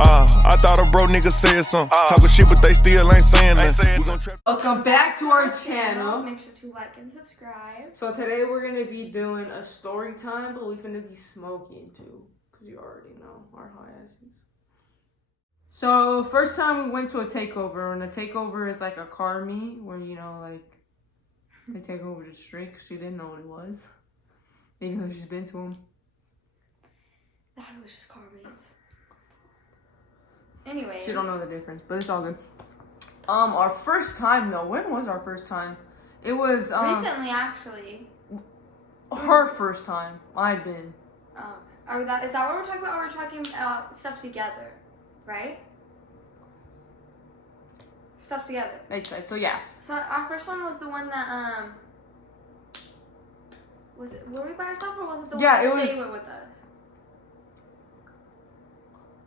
I thought a bro nigga said something. Talking shit, but they still ain't saying nothing. Welcome back to our channel. Make sure to like and subscribe. So today we're gonna be doing a story time, but we're gonna be smoking too, cause you already know our high asses. So first time we went to a takeover, and a takeover is like a car meet where like they take over the street. Cause she didn't know what it was, even though she's been to them. That was just car meets. Anyways, She don't know the difference, but it's all good. Our first time though. When was our first time? It was recently, actually. Her first time. I've been. Is that what we're talking about? Or we're talking stuff together, right? Stuff together. Makes sense. So yeah. So our first one was the one that were we by ourselves or was it the one that Say went with us?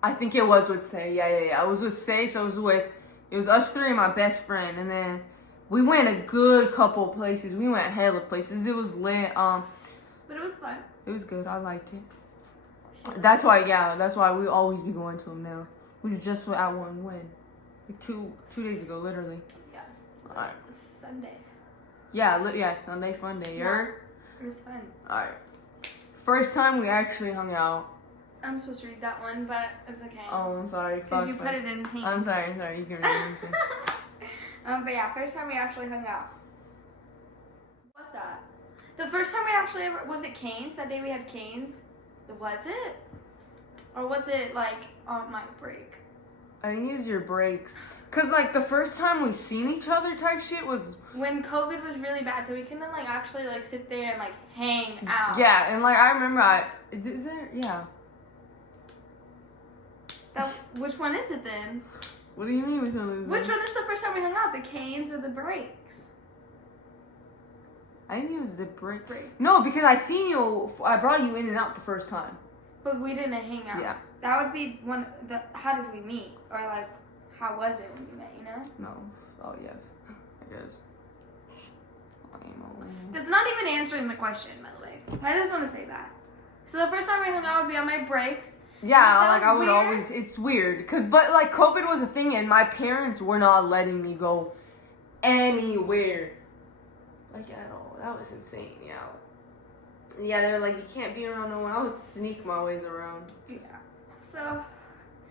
I think it was with Say. Yeah. I was with Say, so it was us three and my best friend, and then we went a good couple places. We went hella places. It was lit. But it was fun. It was good. I liked it. That's why we always be going to them now. We just went at one when? Like two days ago, literally. Yeah. Alright. It's Sunday. Yeah, Sunday fun day. Yeah. It was fun. Alright. First time we actually hung out. I'm supposed to read that one, but it's okay. Oh, I'm sorry. Because you put it in pink. I'm sorry. You can read it. But yeah, first time we actually hung out. What's that? The first time we actually was it Canes? That day we had Canes? Was it? Or was it like on my break? I think it's your breaks. Cause like the first time we seen each other type shit was when COVID was really bad, so we couldn't like actually like sit there and like hang out. Yeah, and like I remember Which one is it then? What do you mean which one is it? Which one is the first time we hung out? The Canes or the breaks? I think it was the break. No, because I brought you in and out the first time. But we didn't hang out. Yeah. That would be how did we meet? Or like, how was it when we met, No. Oh, yeah. I guess. That's not even answering the question, by the way. I just want to say that. So the first time we hung out would be on my breaks. Yeah, like I would always, it's weird. But like COVID was a thing and my parents were not letting me go anywhere. Like at all. That was insane, yeah. Yeah, they were like, you can't be around no one. I would sneak my ways around. Yeah. So,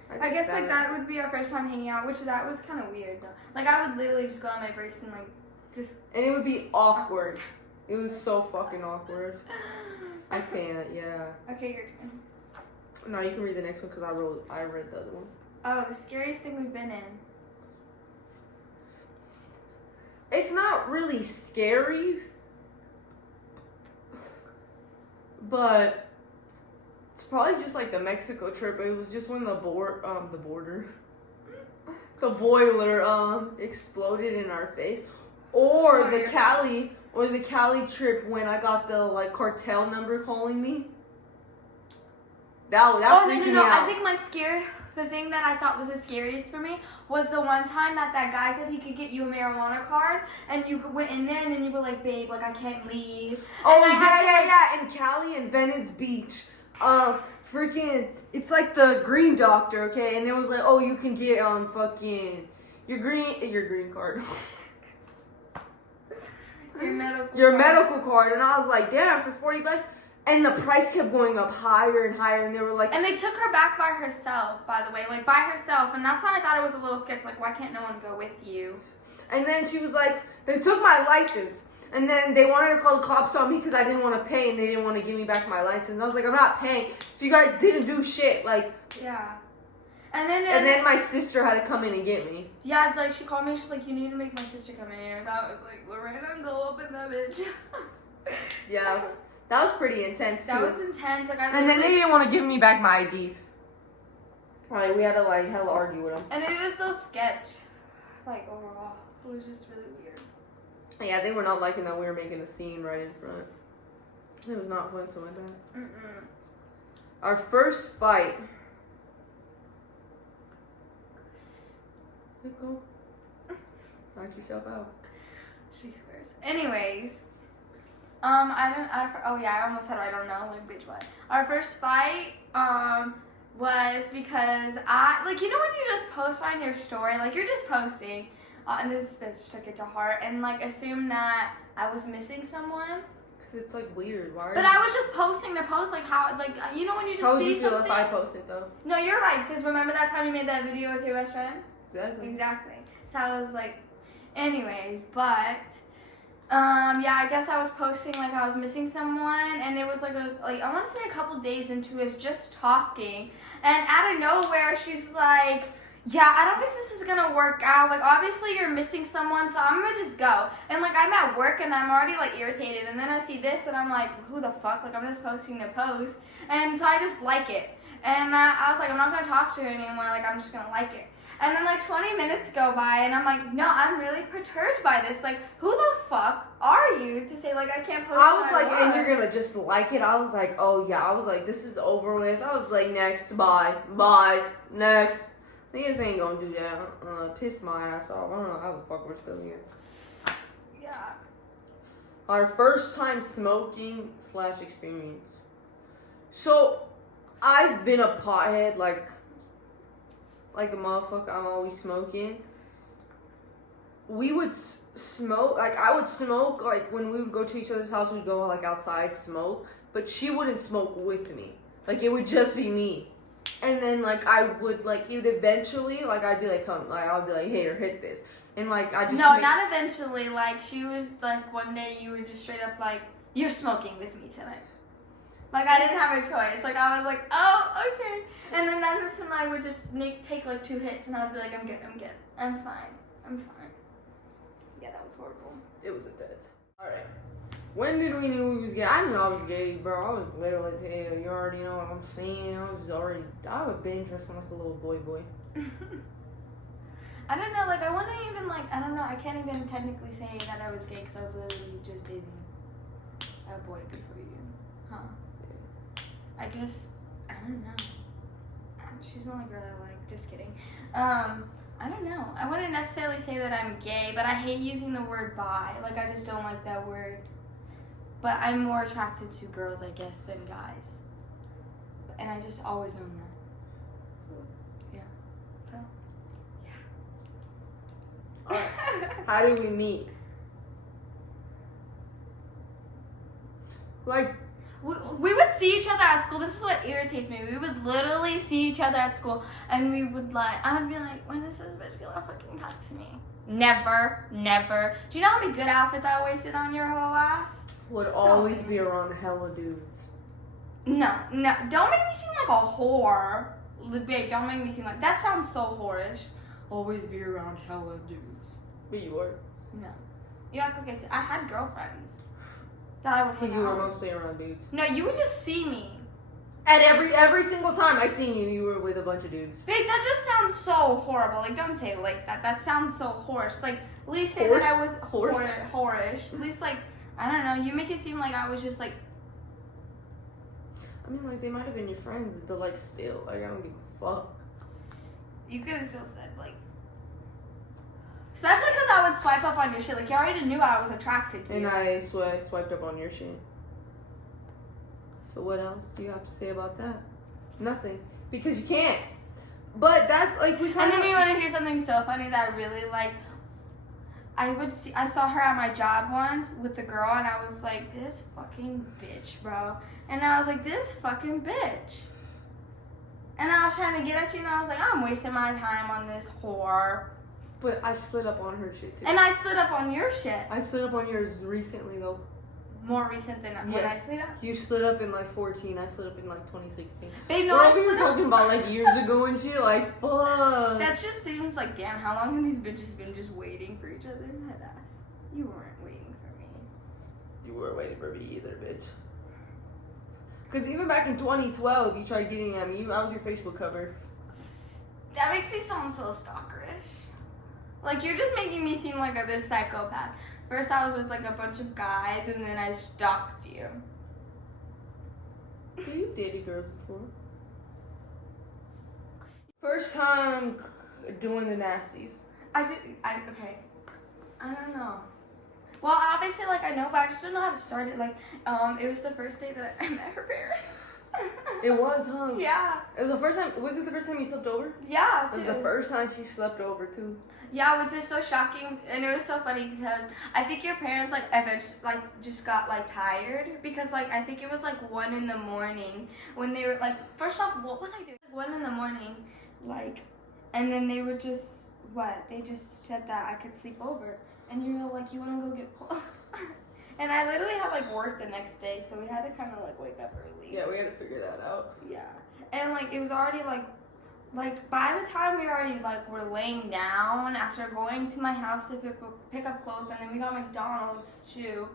I guess like that would be our first time hanging out, which that was kind of weird though. Like I would literally just go on my breaks and like just. And it would be awkward. It was so fucking awkward. I can't, yeah. Okay, your turn. No, you can read the next one because I read the other one. Oh, the scariest thing we've been in. It's not really scary, but it's probably just like the Mexico trip. It was just when the boiler exploded in our face, or the Cali trip when I got the like cartel number calling me. That freaked me out. I think the thing that I thought was the scariest for me was the one time that guy said he could get you a marijuana card and you went in there and then you were like, babe, like I can't leave. Oh, yeah, in Cali and Venice Beach. It's like the green doctor, okay? And it was like, oh, you can get fucking your green card. Your medical card. And I was like, damn, for $40. And the price kept going up higher and higher, and they were like... And they took her back by herself, by the way. Like, by herself. And that's why I thought it was a little sketch. Like, why can't no one go with you? And then she was like, they took my license. And then they wanted to call the cops on me because I didn't want to pay, and they didn't want to give me back my license. I was like, I'm not paying. If you guys didn't do shit, like... Yeah. And then my sister had to come in and get me. Yeah, it's like, she called me, she's like, you need to make my sister come in here. That was like, Lorena, go open that bitch. Yeah. That was pretty intense, too. That was intense. Like, and then they didn't want to give me back my ID. Like, we had to, like, hella argue with them. And it was so sketch. Like, overall. It was just really weird. Yeah, they were not liking that we were making a scene right in front. It was not fun, so like that. Our first fight. Go. Knock yourself out. She swears. Anyways. I almost said I don't know, like bitch what. Our first fight, was because I, like, you know when you just post on your story, like you're just posting, and this bitch took it to heart and like assumed that I was missing someone. Cause it's like weird. Why? But I was just posting to post, like how, like you know when you just How would see you feel something. if I posted though? No, you're right. Because remember that time you made that video with your best friend? Exactly. Exactly. So I was like, anyways, but. Yeah, I guess I was posting like I was missing someone, and it was like I want to say a couple days into us just talking, and out of nowhere she's like, yeah, I don't think this is gonna work out. Like obviously you're missing someone, so I'm gonna just go. And like I'm at work and I'm already like irritated, and then I see this and I'm like, who the fuck? Like I'm just posting a post, and so I just like it, and I was like, I'm not gonna talk to her anymore. Like I'm just gonna like it. And then like 20 minutes go by and I'm like, no, I'm really perturbed by this. Like, who the fuck are you to say like I can't post? I was like, and you're gonna just like it. I was like, oh yeah. I was like, this is over with. I was like, next, bye, next. Niggas ain't gonna do that. Pissed my ass off. I don't know how the fuck we're still here. Yeah. Our first time smoking / experience. So, I've been a pothead like a motherfucker. I'm always smoking. We would smoke, like I would smoke, like when we would go to each other's house, we'd go like outside smoke, but she wouldn't smoke with me. Like it would just be me. And then like I would like, it would eventually, like I'd be like, come, like I'll be like, hey, or hit this. And like I just not eventually. Like she was like one day you were just straight up like, you're smoking with me tonight. Like I didn't have a choice. Like I was like, oh, okay. And then that's when I would just take like 2 hits and I'd be like, I'm good, I'm fine. Yeah, that was horrible. It was intense. Alright. When did we know we was gay? I knew I was gay, bro. I was little as hell. You already know what I'm saying. I would been dressing like a little boy. I don't know, like I wouldn't even like, I don't know, I can't even technically say that I was gay because I was literally just dating a boy before you. Huh. I guess, I don't know. She's the only girl I like. Just kidding. I don't know. I wouldn't necessarily say that I'm gay, but I hate using the word bi. Like, I just don't like that word. But I'm more attracted to girls, I guess, than guys. And I just always known that. Yeah. So, yeah. Alright. How did we meet? Like, we would see each other at school. This is what irritates me. We would literally see each other at school, and we would like, I would be like, when is this bitch gonna fucking talk to me? Never. Do you know how many good outfits I wasted on your whole ass? Would always be around hella dudes. No. Don't make me seem like a whore. Babe, don't make me seem like, that sounds so whorish. Always be around hella dudes. But you were. No. You act like I had girlfriends that I would hang But you out were with. mostly around dudes. No, you would just see me. And every single time I seen you, you were with a bunch of dudes. Babe, that just sounds so horrible. Like, don't say it like that. That sounds so horse. Like, at least say that I was whorish. At least, like, I don't know. You make it seem like I was just, like... I mean, like, they might have been your friends, but, like, still. Like, I don't give a fuck. You could have still said, like... Especially because I would swipe up on your shit. Like, you already knew I was attracted to you. And I swiped up on your shit. So what else do you have to say about that? Nothing. Because you can't. But that's, like, we kind And of... then you want to hear something so funny that I really, like... I saw her at my job once with the girl, and I was like, this fucking bitch, bro. And I was like, this fucking bitch. And I was trying to get at you, and I was like, I'm wasting my time on this whore. But I slid up on her shit, too. And I slid up on your shit. I slid up on yours recently, though. More recent than when I slid up? You slid up in, like, 14. I slid up in, like, 2016. Babe, no, we were talking about, like, years ago and shit. Like, fuck. That just seems like, damn, how long have these bitches been just waiting for each other? Head ass. You weren't waiting for me. You weren't waiting for me either, bitch. Because even back in 2012, you tried getting at me. I was your Facebook cover. That makes you sound so stalkerish. Like, you're just making me seem like this psychopath. First, I was with, like, a bunch of guys, and then I stalked you. You've dated girls before. First time doing the nasties. Okay. I don't know. Well, obviously, like, I know, but I just don't know how to start it. Like, it was the first day that I met her parents. It was, huh? Yeah. It was the first time. Was it the first time you slept over? Yeah, It too. was the first time she slept over too. Yeah, which is so shocking, and it was so funny because I think your parents like eventually like just got like tired because like I think it was like 1 a.m. when they were like, first off, what was I doing? 1 a.m, like, and then they were just they just said that I could sleep over, and you were like, you want to go get clothes? And I literally had like work the next day, so we had to kind of like wake up early. Yeah, we had to figure that out. Yeah, and like it was already like by the time we already like were laying down after going to my house to pick up clothes, and then we got McDonald's too.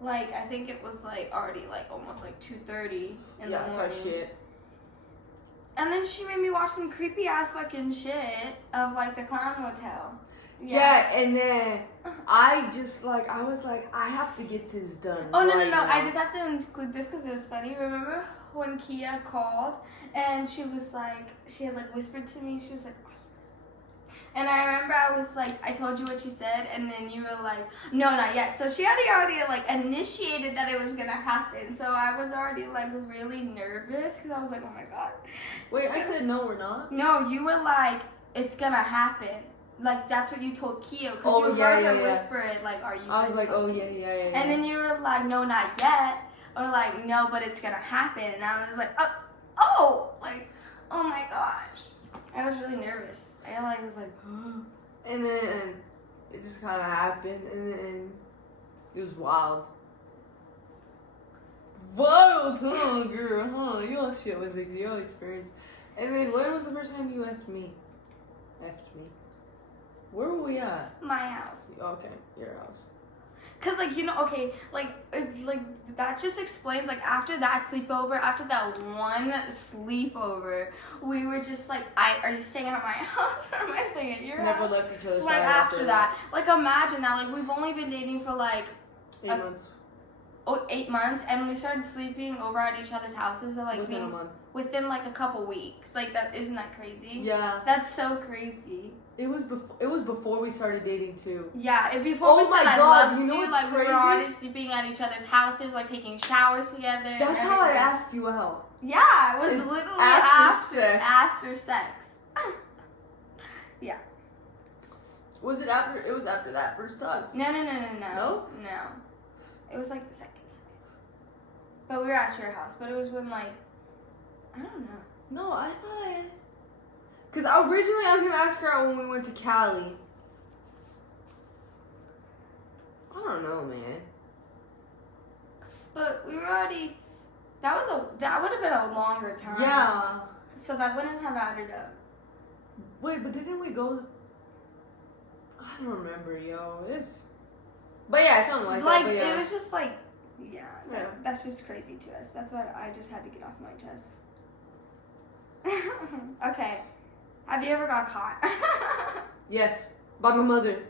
Like I think it was like already like almost like 2:30 in the morning. Type shit. And then she made me watch some creepy ass fucking shit of like the Clown Motel. Yeah, and then I was like, I have to get this done. Oh, no, right no. now. I just have to include this because it was funny. Remember when Kia called and she was like, she had like whispered to me, she was like, and I remember I was like, I told you what she said, and then you were like, no, not yet. So she had already like initiated that it was gonna happen. So I was already like really nervous because I was like, oh my God. Wait, I said no, we're not? No, you were like, it's gonna happen. Like, that's what you told Keo, because you heard her whisper it, like, are you I was like, oh, yeah. And then you were like, no, not yet. Or like, no, but it's gonna happen. And I was like, like, oh my gosh. I was really nervous. I like was like, and then it just kind of happened, and then it was wild. Wild, huh, girl, huh? Your shit was your experience. And then when was the first time you effed me? Where were we at? my house. Okay, your house. Cause like, you know, okay, like that just explains, like, after that sleepover, after that one sleepover, we were just like, are you staying at my house or am I staying at your house? Never left each other's Like side after that. Like imagine that, like we've only been dating for like 8 months. 8 months, and we started sleeping over at each other's houses at like Within a month. within like a couple weeks. Like that, isn't that crazy? Yeah. That's so crazy. It was before we started dating too. Yeah, before we Oh my said I God, loved you know you, what's like we crazy? were already sleeping at each other's houses, like taking showers together. That's how I asked you out. Yeah, it was It's literally after sex. After sex. Yeah. Was it after? It was after that first time. No. No? No. It was like the second time. But we were at your house. But it was when like, I don't know. No, I thought I had. Because originally I was going to ask her out when we went to Cali. I don't know, man. But we were already, that would have been a longer time. Yeah. So that wouldn't have added up. Wait, but didn't we go? I don't remember, yo. But yeah, something like that. But yeah. It was just like, yeah, Yeah. that's just crazy to us. That's what I just had to get off my chest. Okay. Have you ever got caught? Yes, by my mother.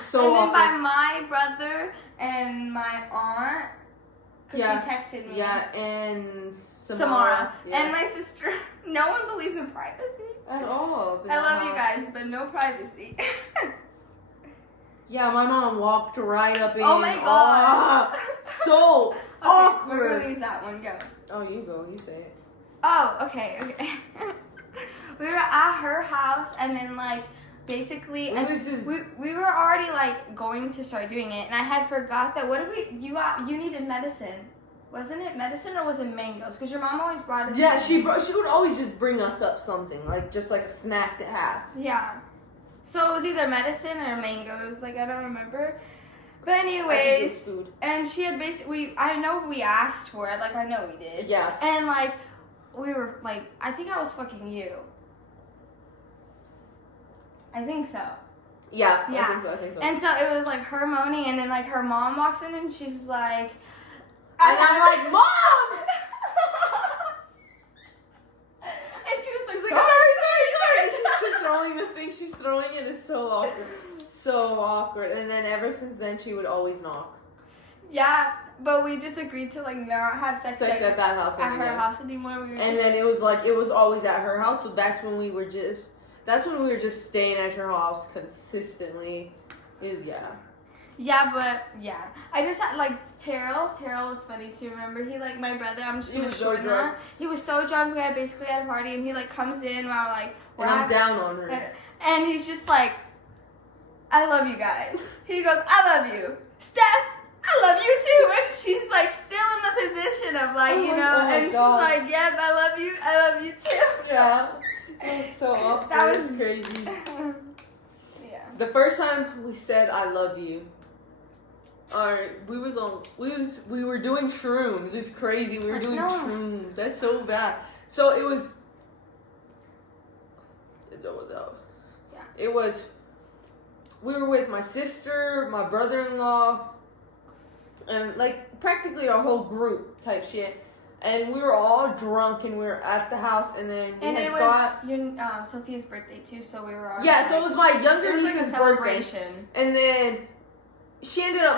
So and then awkward. by my brother and my aunt, because Yeah. she texted me. Yeah, and Samara. Yeah. And my sister. No one believes in privacy. At all. I love you guys, but no privacy. Yeah, my mom walked right up in. Oh my God. So Okay, awkward. we're gonna use that one. Go. Oh, you go. You say it. Oh, okay. We were at her house, and then like basically we were already like going to start doing it, and I had forgot that you needed medicine. Wasn't it medicine or was it mangoes? Because your mom always brought us. Yeah, she would always just bring us up something, like just like a snack to have. Yeah. So it was either medicine or mangoes, like I don't remember. But I think it was anyways, food. and she had I know we asked for it, like I know we did. Yeah. And like we were like, I think I was fucking you. I think so. Yeah. Yeah. I think so. And so it was like her moaning, and then like her mom walks in and she's like, And I'm like, Mom! and she was like, She's like, sorry. She's just throwing the thing she's throwing, and it's so awkward. So awkward. And then ever since then, she would always knock. Yeah, but we just agreed to like not have sex At that house at anymore. her house anymore. We were And then it was always at her house, so that's when we were just staying at her house consistently. Yeah, but yeah, I just had like Terrell. Terrell was funny too. Remember, he like my brother. I'm just He gonna was so shorten drunk. that. He was so drunk. We had basically had a party, and he like comes in while like And I'm down on her. and he's just like, "I love you guys." He goes, "I love you, Steph. I love you too." And she's like still in the position of like and she's like, "Yep, I love you. I love you too." Yeah. So awkward. That was crazy. Yeah. The first time we said "I love you," we were doing shrooms. It's crazy. We were doing shrooms. That's so bad. So it was. Yeah. It was. We were with my sister, my brother-in-law, and like practically our whole group type shit. And we were all drunk, and we were at the house, and then we it was Sophia's birthday too, so we were all so it was my younger it was like a niece's celebration. birthday, and then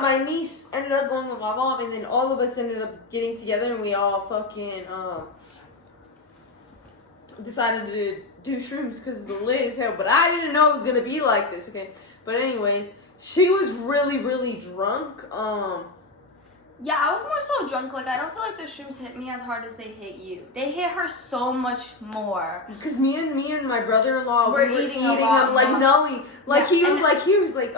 my niece ended up going with my mom, and then all of us ended up getting together, and we all fucking decided to do shrooms because the lit as hell. But I didn't know it was gonna be like this. Okay, but anyways, she was really, really drunk. Yeah, I was more so drunk. Like, I don't feel like the shrooms hit me as hard as they hit you. They hit her so much more. Because me and my brother-in-law were eating a lot them like more. Nelly. Like Yeah, he was like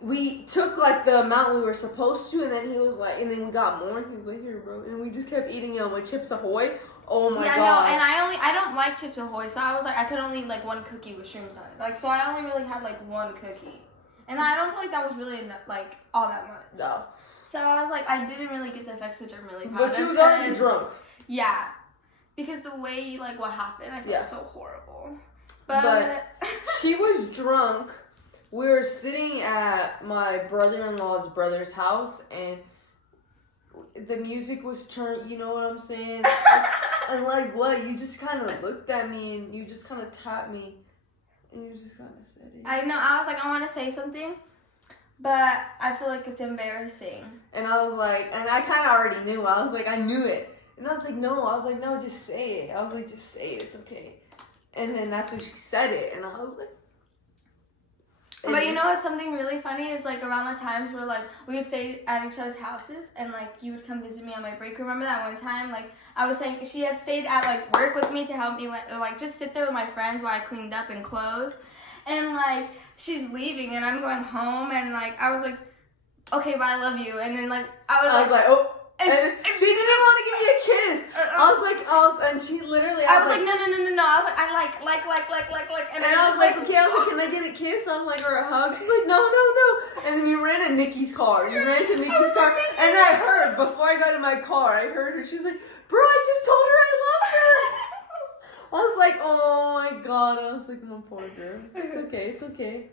we took like the amount we were supposed to, and then he was like, and then we got more, and he was like, "Here, bro," and we just kept eating them with Chips Ahoy. Oh my god. No, and I don't like Chips Ahoy, so I was like, I could only eat like one cookie with shrooms on it. Like, so I only really had like one cookie, and I don't feel like that was really like all that much. No. So I was like, I didn't really get the effects, which I'm really proud But of. she was already drunk. Yeah, because the way like what happened, I felt so horrible. But she was drunk. We were sitting at my brother-in-law's brother's house, and the music was turned. You know what I'm saying? And like what? You just kind of looked at me, and you just kind of tapped me, and you just kind of said it. I know. I was like, I want to say something, but I feel like it's embarrassing. And I was like, and I kind of already knew. I was like, I knew it. And I was like, no, just say it. I was like, just say it. It's okay. And then that's when she said it. And I was like. But you know what's something really funny is like around the times where like we would stay at each other's houses and like you would come visit me on my break. Remember that one time like I was saying she had stayed at like work with me to help me like just sit there with my friends while I cleaned up and clothes. And like she's leaving and I'm going home and like I was like, okay, but I love you. And then like I was like oh. And she didn't want to give me a kiss. And she literally. I was like, no. I was like, I like. And I was like, okay. I was like, can I get a kiss? I was like, or a hug? She's like, no. And then you ran to Nikki's car. And I heard before I got in my car, I heard her. She was like, bro, I just told her I love her. I was like, oh my god. I was like, my poor girl. It's okay. Okay.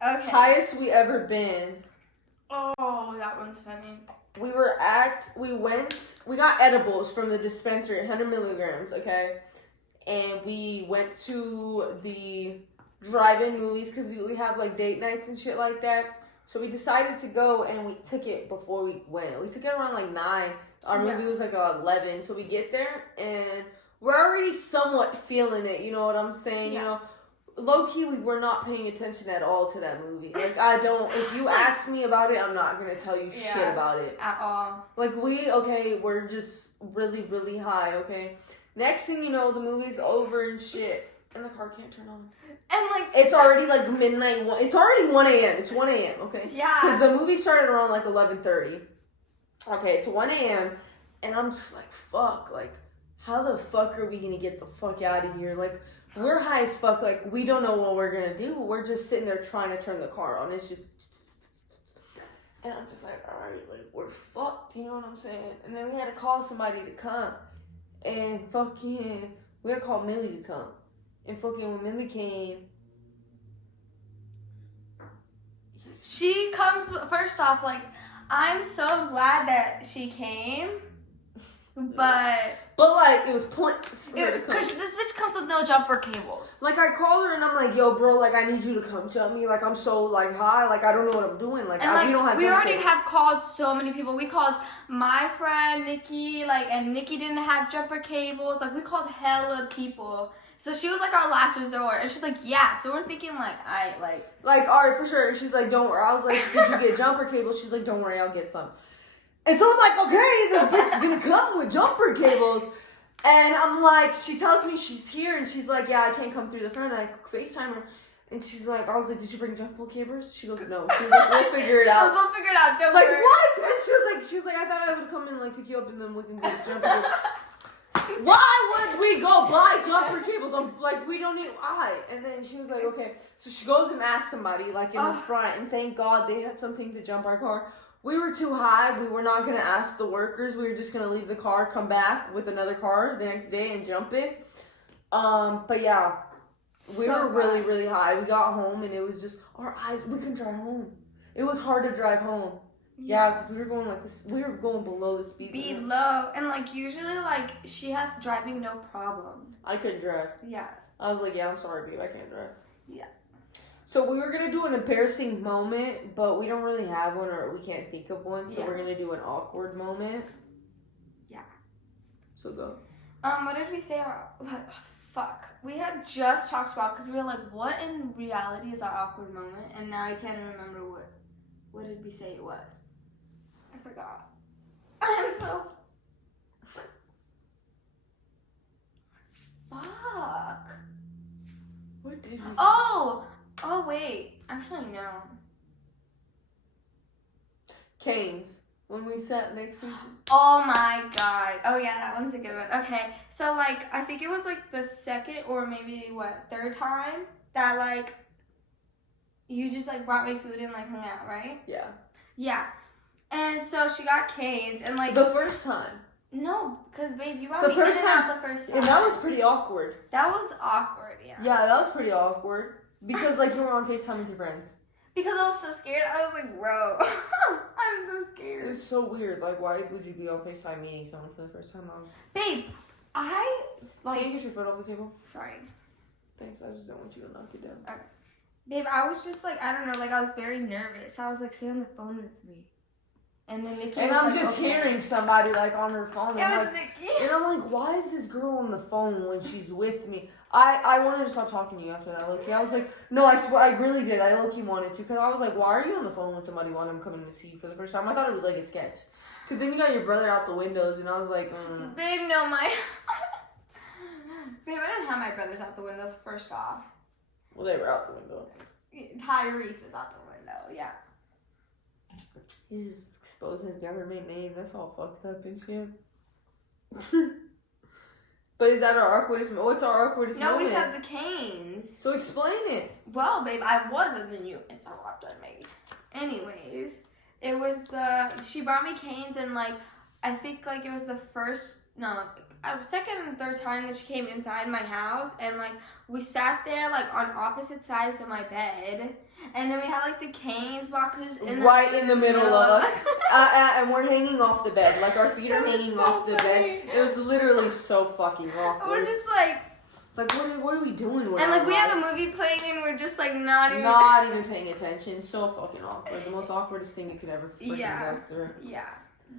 Highest we ever been. Oh, that one's funny. We got edibles from the dispensary, 100 milligrams, okay? And we went to the drive-in movies because we have like date nights and shit like that. So we decided to go and we took it before we went. We took it around like 9. Our movie was like 11. So we get there and we're already somewhat feeling it, you know what I'm saying? You know, low-key, we were not paying attention at all to that movie. Like, if you ask me about it, I'm not going to tell you shit about it. At all. Like, we're just really, really high, okay? Next thing you know, the movie's over and shit, and the car can't turn on. And, like... It's already, like, midnight. It's already 1 a.m. It's 1 a.m., okay? Yeah. Because the movie started around, like, 11:30. Okay, it's 1 a.m., and I'm just like, fuck, like, how the fuck are we going to get the fuck out of here? Like... We're high as fuck, like, we don't know what we're gonna do. We're just sitting there trying to turn the car on. It's just... And I'm just like, alright, like, we're fucked, you know what I'm saying? And then we had to call somebody to come. And fucking... We had to call Millie to come. And fucking when Millie came... She comes, first off, like, I'm so glad that she came. But like, it was pointless for her to come. Because this bitch comes with no jumper cables. Like, I called her and I'm like, yo, bro, like, I need you to come jump me. Like, I'm so, like, high. Like, I don't know what I'm doing. Like, we don't have we jump already cables. have called so many people. We called my friend, Nikki, like, and Nikki didn't have jumper cables. Like, we called hella people. So she was, like, our last resort. And she's like, yeah. So we're thinking, like, Like, all right, for sure. And she's like, don't worry. I was like, did you get jumper cables? She's like, don't worry, I'll get some. And so I'm like, okay, this bitch is gonna come with jumper cables. And I'm like, she tells me she's here, and she's like, yeah, I can't come through the front. And I FaceTime her, and she's like, I was like, did you bring jumper cables? She goes, no. She's like, we'll figure it out. We'll figure it out, don't like, worry. what? And she was like, I thought I would come and, like, pick you up, and then we can get jumper cables. Why would we go buy jumper cables? I'm like, we don't need, why? And then she was like, okay. So she goes and asks somebody, like, in the front, and thank God they had something to jump our car. We were too high. We were not going to ask the workers. We were just going to leave the car, come back with another car the next day and jump it. But yeah, we were really, really high. We got home and it was just, our eyes, we couldn't drive home. It was hard to drive home. Yeah, because we were going like this, we were going below the speed limit. Below. And like usually like she has driving no problem. I couldn't drive. Yeah. I was like, yeah, I'm sorry, babe, I can't drive. Yeah. So we were going to do an embarrassing moment, but we don't really have one or we can't think of one. So we're going to do an awkward moment. Yeah. So go. What did we say? Fuck. We had just talked about, because we were like, what in reality is our awkward moment? And now I can't even remember what did we say it was. I forgot. I'm so... Fuck. What did we say? Oh, wait. Actually, no. Canes. When we sat next to each other. Oh my god. Oh yeah, that one's a good one. Okay. So like, I think it was like the second or maybe third time that like, you just like brought me food and like hung out, right? Yeah. Yeah. And so she got canes and like. The first time. No, because babe, you brought The me first in and time. out the first time. And that was pretty awkward. That was awkward, yeah. Yeah, that was pretty awkward. Because like you were on FaceTime with your friends. Because I was so scared. I was like, bro, I'm so It scared. was so weird. Like, why would you be on FaceTime meeting someone for the first time? Babe, I Can you get your foot off the table? Sorry. Thanks. I just don't want you to knock it down. Okay. Babe, I was just like, I don't know, like I was very nervous. I was like, stay on the phone with me. And then Nikki And was I'm like, just okay. hearing somebody like on her phone. It I'm was like, Nikki. and I'm like, why is this girl on the phone when she's with me? I wanted to stop talking to you after that, low-key. I was like, no, I swear, I really did. I low-key wanted to. Because I was like, why are you on the phone with somebody while I'm coming to see you for the first time? I thought it was like a sketch. Because then you got your brother out the windows, and I was like, Babe, no, my... Babe, I didn't have my brothers out the windows, first off. Well, they were out the window. Tyrese was out the window, yeah. He's just exposing his government name. That's all fucked up and shit. But is that our awkwardest moment? What's our awkwardest moment? No, we said the canes. So explain it. Well, babe, I was, and then you interrupted me. Anyways, it was she brought me canes, and like, I think like it was the second and third time that she came inside my house, and like, we sat there like on opposite sides of my bed, and then we had like the canes boxes in the middle of us. And we're hanging off the bed. Like our feet are hanging so off the funny. bed. It was literally so fucking awkward. We're just like, It's like, what are we doing with and like our we have lives? a movie playing, and we're just like not even paying attention. So fucking awkward. The most awkwardest thing you could ever freaking go through. Yeah,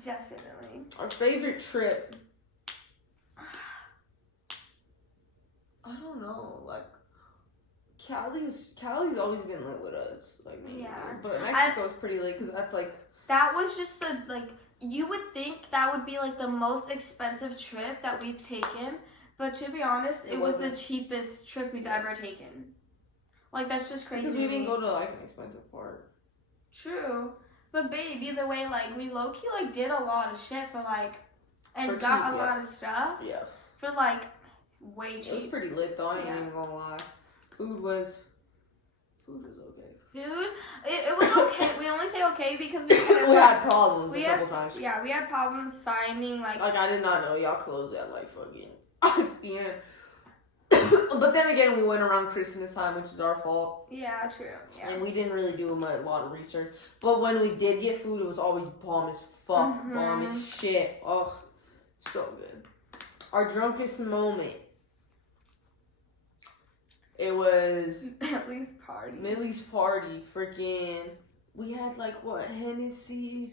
definitely. Our favorite trip. I don't know, like Cali's always been lit with us, like maybe, but Mexico's pretty lit because that's like that was just you would think that would be like the most expensive trip that we've taken, but to be honest, it was the cheapest trip we've ever taken. Like that's just crazy. Because we didn't go to like an expensive part. True, but babe, either way, like we low key like did a lot of shit for like, and For got cheap, a lot of stuff. Yeah. For like. Way cheap. It was pretty lit though, I ain't even gonna lie. Food was okay. Food? It was okay. We only say okay because we had problems a couple times. Yeah, we had problems finding like I did not know y'all closed at like fucking 5 p.m. But then again, we went around Christmas time, which is our fault. Yeah, true. Yeah. And we didn't really do a lot of research. But when we did get food, it was always bomb as fuck, bomb as shit. Ugh. So good. Our drunkest moment. It was Millie's party. Millie's party. Freaking. We had like what? Hennessy,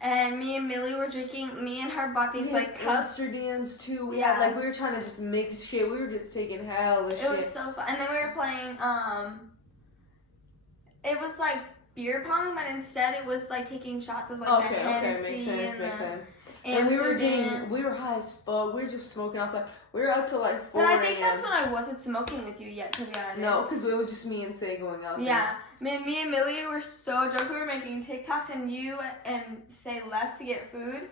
and me and Millie were drinking. Me and her bought these like cups. Amsterdams too. We Yeah. had like we were trying to just mix shit. We were just taking hell of shit. It was so fun. And then we were playing. It was like beer pong, but instead it was like taking shots of like the Hennessy makes sense. And we were high as fuck. We were just smoking outside. We were up till like 4 But I think a.m. that's when I wasn't smoking with you yet, to be honest. No, because it was just me and Say going out there. Yeah, me and Millie were so drunk. We were making TikToks, and you and Say left to get food.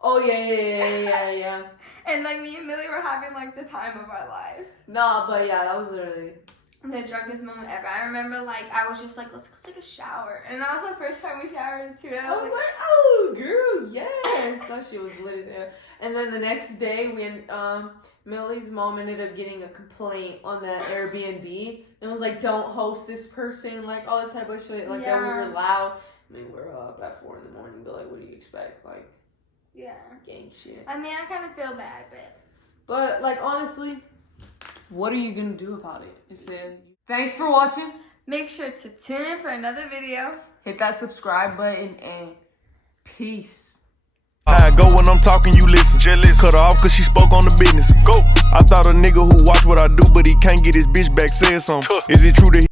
Oh yeah. And like me and Millie were having like the time of our lives. Nah, but yeah, that was literally The drunkest moment ever. I remember like I was just like, let's go take a shower, and that was the first time we showered too. And I was like, oh girl, yes. That shit was lit as hell. And then the next day, Millie's mom ended up getting a complaint on the Airbnb and was like, don't host this person, like all this type of shit, like that we were loud. I mean, we're up at 4 a.m, but like, what do you expect? Like, yeah, gang shit. I mean, I kind of feel bad, but like honestly, what are you gonna do about it? Thanks for watching. make sure to tune in for another video. Hit that subscribe button and peace. I go when I'm talking, you listen. Cut her off cause she spoke on the business. Go. I thought a nigga who watch what I do, but he can't get his bitch back said something. Is it true that he